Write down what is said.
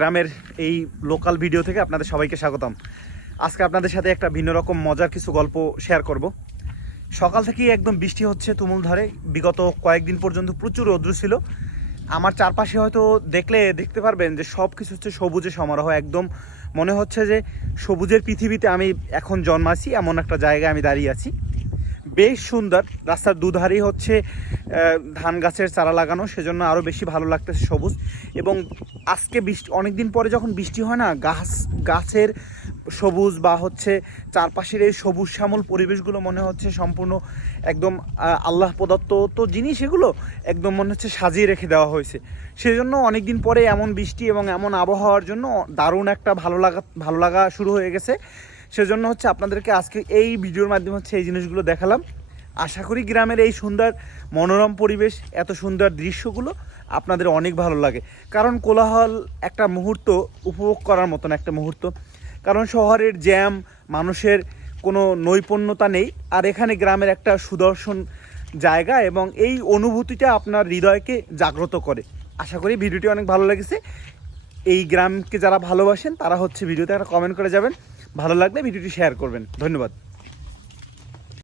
গ্রামের এই local video থেকে আপনাদের সবাইকে স্বাগতম। আজকে আপনাদের সাথে একটা ভিন্ন রকম মজার কিছু গল্প শেয়ার করব। সকাল থেকেই একদম বৃষ্টি হচ্ছে তুমুল ধারে। বিগত কয়েকদিন পর্যন্ত প্রচুর রৌদ্র ছিল। আমার চারপাশে হয়তো দেখতে পারবেন যে সব কিছু হচ্ছে সবুজে সমারোহ। একদম মনে হচ্ছে যে সবুজের পৃথিবীতে আমি এখন জন্মাছি, এমন একটা জায়গায় আমি দাঁড়িয়ে আছি। বেশ সুন্দর। রাস্তার দুধারেই হচ্ছে ধান গাছের চারা লাগানো, সেজন্য আরও বেশি ভালো লাগতেছে সবুজ। এবং আজকে বৃষ্টি, অনেকদিন পরে যখন বৃষ্টি হয় না, গাছের সবুজ বা হচ্ছে চারপাশের এই সবুজ শ্যামল পরিবেশগুলো মনে হচ্ছে সম্পূর্ণ একদম আল্লাহ প্রদত্ত তো জিনিস। এগুলো একদম মনে হচ্ছে সাজিয়ে রেখে দেওয়া হয়েছে। সেজন্য অনেকদিন পরে এমন বৃষ্টি এবং এমন আবহাওয়ার জন্য দারুণ একটা ভালো লাগা শুরু হয়ে গেছে। সেজন্য হচ্ছে আপনাদেরকে আজকে এই ভিডিওর মাধ্যমে হচ্ছে এই জিনিসগুলো দেখালাম। আশা করি গ্রামের এই সুন্দর মনোরম পরিবেশ, এত সুন্দর দৃশ্যগুলো আপনাদের অনেক ভালো লাগে। কারণ কোলাহল একটা মুহূর্ত উপভোগ করার মতন একটা মুহূর্ত। কারণ শহরের জ্যাম, মানুষের কোনো নৈপুণ্যতা নেই। আর এখানে গ্রামের একটা সুদর্শন জায়গা এবং এই অনুভূতিটা আপনার হৃদয়কে জাগ্রত করে। আশা করি ভিডিওটি অনেক ভালো লেগেছে। এই গ্রামকে যারা ভালোবাসেন তারা হচ্ছে ভিডিওতে একটা কমেন্ট করে যাবেন। ভালো লাগলে ভিডিওটি শেয়ার করবেন। ধন্যবাদ।